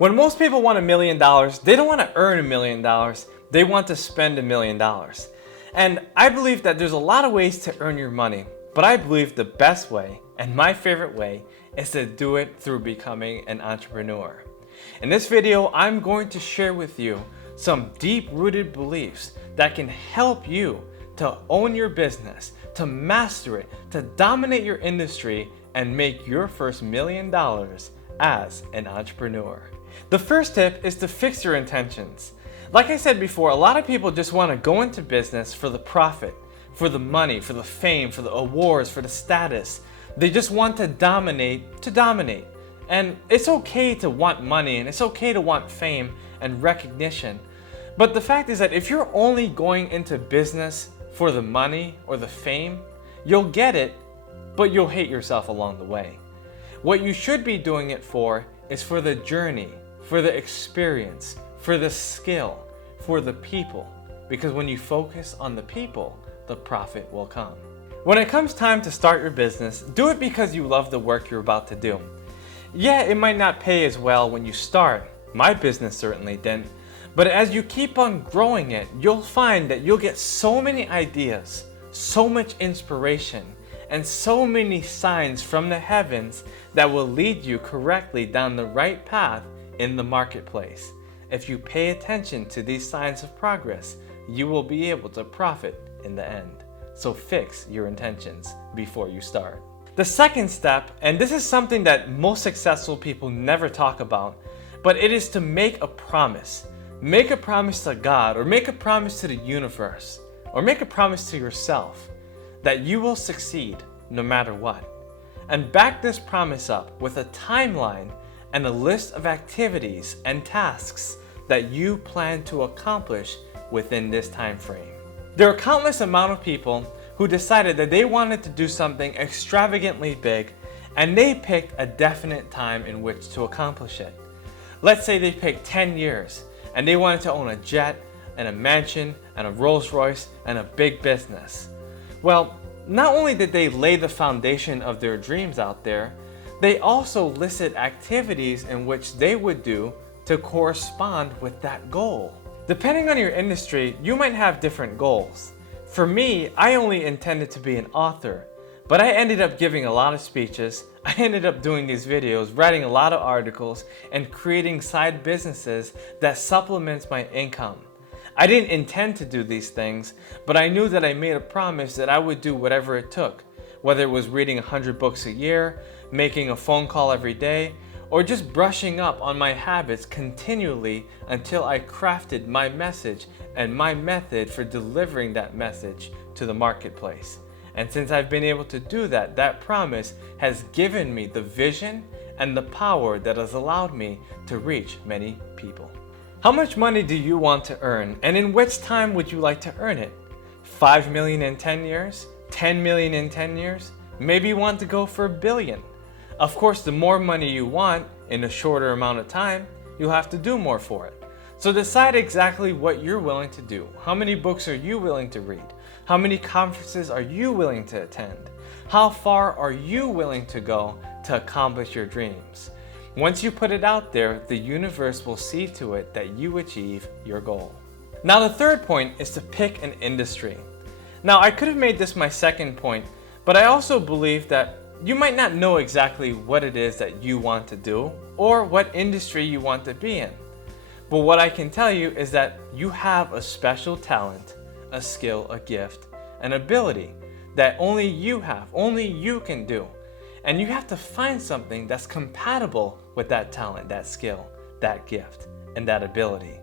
When most people want $1 million, they don't want to earn $1 million, they want to spend $1 million. And I believe that there's a lot of ways to earn your money, but I believe the best way, and my favorite way, is to do it through becoming an entrepreneur. In this video, I'm going to share with you some deep-rooted beliefs that can help you to own your business, to master it, to dominate your industry, and make your first $1 million as an entrepreneur. The first tip is to fix your intentions. Like I said before, a lot of people just want to go into business for the profit, for the money, for the fame, for the awards, for the status. They just want to dominate. And it's okay to want money, and it's okay to want fame and recognition. But the fact is that if you're only going into business for the money or the fame, you'll get it, but you'll hate yourself along the way. What you should be doing it for is for the journey, for the experience, for the skill, for the people. Because when you focus on the people, the profit will come. When it comes time to start your business, do it because you love the work you're about to do. Yeah, it might not pay as well when you start. My business certainly didn't. But as you keep on growing it, you'll find that you'll get so many ideas, so much inspiration, and so many signs from the heavens that will lead you correctly down the right path in the marketplace. If you pay attention to these signs of progress, you will be able to profit in the end. So fix your intentions before you start. The second step, and this is something that most successful people never talk about, but it is to make a promise. Make a promise to God, or make a promise to the universe, or make a promise to yourself that you will succeed no matter what. And back this promise up with a timeline and a list of activities and tasks that you plan to accomplish within this time frame. There are countless amount of people who decided that they wanted to do something extravagantly big, and they picked a definite time in which to accomplish it. Let's say they picked 10 years, and they wanted to own a jet, and a mansion, and a Rolls Royce, and a big business. Well, not only did they lay the foundation of their dreams out there, they also listed activities in which they would do to correspond with that goal. Depending on your industry, you might have different goals. For me, I only intended to be an author, but I ended up giving a lot of speeches. I ended up doing these videos, writing a lot of articles, and creating side businesses that supplements my income. I didn't intend to do these things, but I knew that I made a promise that I would do whatever it took, whether it was reading 100 books a year, making a phone call every day, or just brushing up on my habits continually until I crafted my message and my method for delivering that message to the marketplace. And since I've been able to do that, that promise has given me the vision and the power that has allowed me to reach many people. How much money do you want to earn, and in which time would you like to earn it? 5 million in 10 years? 10 million in 10 years? Maybe you want to go for $1 billion. Of course, the more money you want in a shorter amount of time, you'll have to do more for it. So decide exactly what you're willing to do. How many books are you willing to read? How many conferences are you willing to attend? How far are you willing to go to accomplish your dreams? Once you put it out there, the universe will see to it that you achieve your goal. Now the third point is to pick an industry. Now I could have made this my second point, but I also believe that you might not know exactly what it is that you want to do or what industry you want to be in. But what I can tell you is that you have a special talent, a skill, a gift, an ability that only you have, only you can do. And you have to find something that's compatible with that talent, that skill, that gift, and that ability.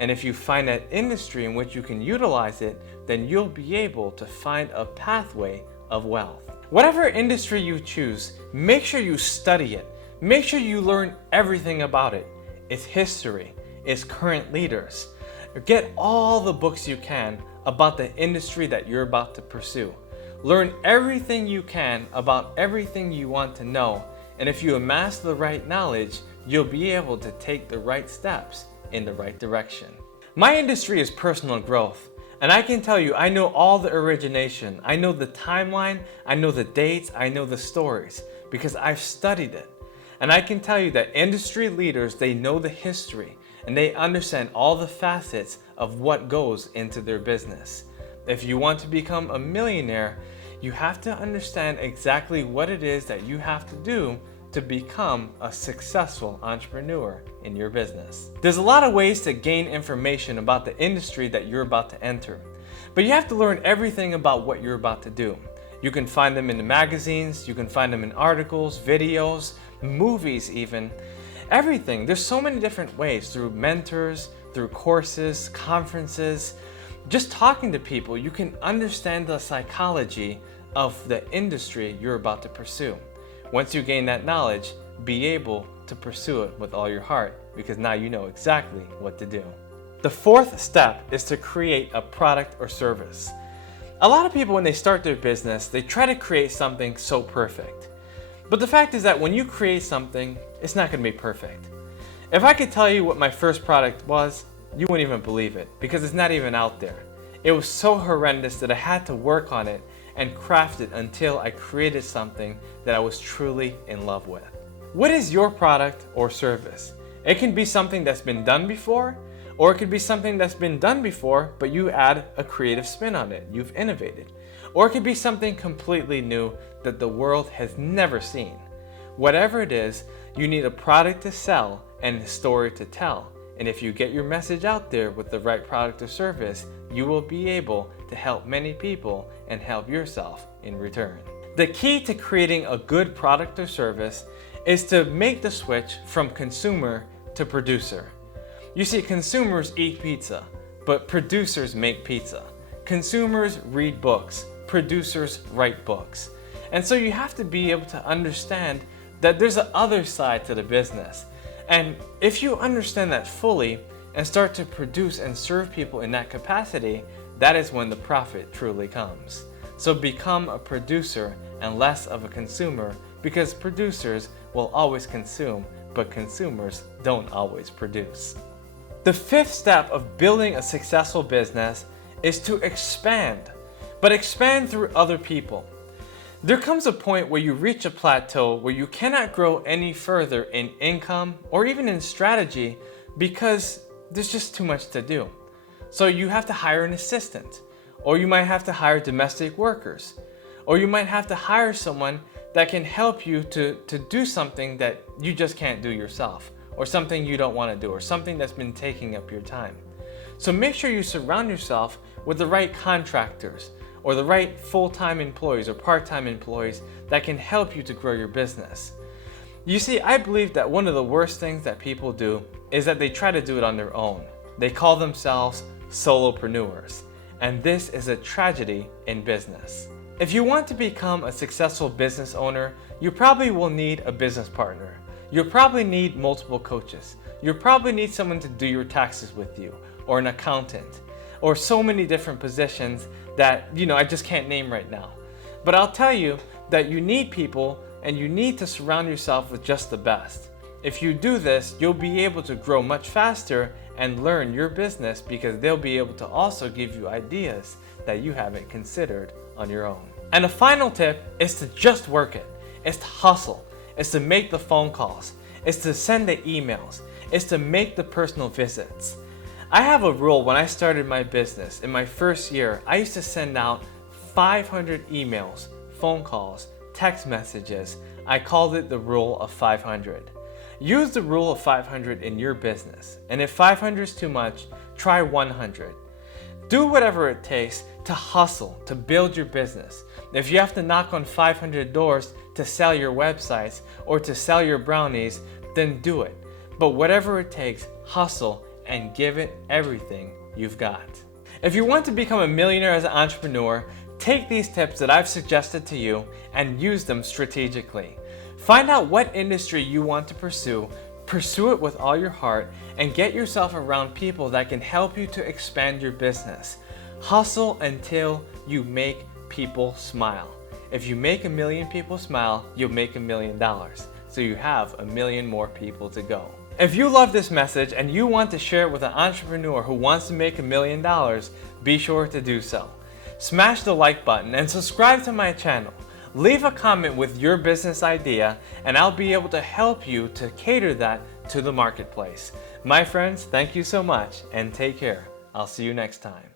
And if you find that industry in which you can utilize it, then you'll be able to find a pathway of wealth. Whatever industry you choose, make sure you study it. Make sure you learn everything about it. Its history, its current leaders. Get all the books you can about the industry that you're about to pursue. Learn everything you can about everything you want to know, and if you amass the right knowledge, you'll be able to take the right steps in the right direction. My industry is personal growth, and I can tell you I know all the origination, I know the timeline, I know the dates, I know the stories, because I've studied it. And I can tell you that industry leaders, they know the history and they understand all the facets of what goes into their business. If you want to become a millionaire, you have to understand exactly what it is that you have to do to become a successful entrepreneur in your business. There's a lot of ways to gain information about the industry that you're about to enter, but you have to learn everything about what you're about to do. You can find them in the magazines, you can find them in articles, videos, movies even, everything. There's so many different ways, through mentors, through courses, conferences, just talking to people. You can understand the psychology of the industry you're about to pursue. Once you gain that knowledge, be able to pursue it with all your heart, because now you know exactly what to do. The fourth step is to create a product or service. A lot of people, when they start their business, they try to create something so perfect. But the fact is that when you create something, it's not going to be perfect. If I could tell you what my first product was, you wouldn't even believe it, because it's not even out there. It was so horrendous that I had to work on it and craft it until I created something that I was truly in love with. What is your product or service? It can be something that's been done before, or it could be something that's been done before, but you add a creative spin on it. You've innovated. Or it could be something completely new that the world has never seen. Whatever it is, you need a product to sell and a story to tell. And if you get your message out there with the right product or service, you will be able to help many people and help yourself in return. The key to creating a good product or service is to make the switch from consumer to producer. You see, consumers eat pizza, but producers make pizza. Consumers read books, producers write books. And so you have to be able to understand that there's an other side to the business. And if you understand that fully and start to produce and serve people in that capacity, that is when the profit truly comes. So become a producer and less of a consumer, because producers will always consume, but consumers don't always produce. The fifth step of building a successful business is to expand, but expand through other people. There comes a point where you reach a plateau where you cannot grow any further in income or even in strategy because there's just too much to do. So you have to hire an assistant, or you might have to hire domestic workers, or you might have to hire someone that can help you to do something that you just can't do yourself, or something you don't want to do, or something that's been taking up your time. So make sure you surround yourself with the right contractors, or the right full-time employees or part-time employees that can help you to grow your business. You see, I believe that one of the worst things that people do is that they try to do it on their own. They call themselves solopreneurs, and this is a tragedy in business. If you want to become a successful business owner, you probably will need a business partner. You'll probably need multiple coaches. You'll probably need someone to do your taxes with you, or an accountant, or so many different positions that, I just can't name right now. But I'll tell you that you need people, and you need to surround yourself with just the best. If you do this, you'll be able to grow much faster and learn your business, because they'll be able to also give you ideas that you haven't considered on your own. And the final tip is to just work it. It's to hustle. It's to make the phone calls. It's to send the emails. It's to make the personal visits. I have a rule. When I started my business in my first year, I used to send out 500 emails, phone calls, text messages. I called it the rule of 500. Use the rule of 500 in your business. And if 500 is too much, try 100. Do whatever it takes to hustle, to build your business. If you have to knock on 500 doors to sell your websites or to sell your brownies, then do it. But whatever it takes, hustle and give it everything you've got. If you want to become a millionaire as an entrepreneur, take these tips that I've suggested to you and use them strategically. Find out what industry you want to pursue it with all your heart, and get yourself around people that can help you to expand your business. Hustle until you make people smile. If you make 1 million people smile, you'll make $1 million. So you have 1 million more people to go. If you love this message and you want to share it with an entrepreneur who wants to make $1 million, be sure to do so. Smash the like button and subscribe to my channel. Leave a comment with your business idea and I'll be able to help you to cater that to the marketplace. My friends, thank you so much and take care. I'll see you next time.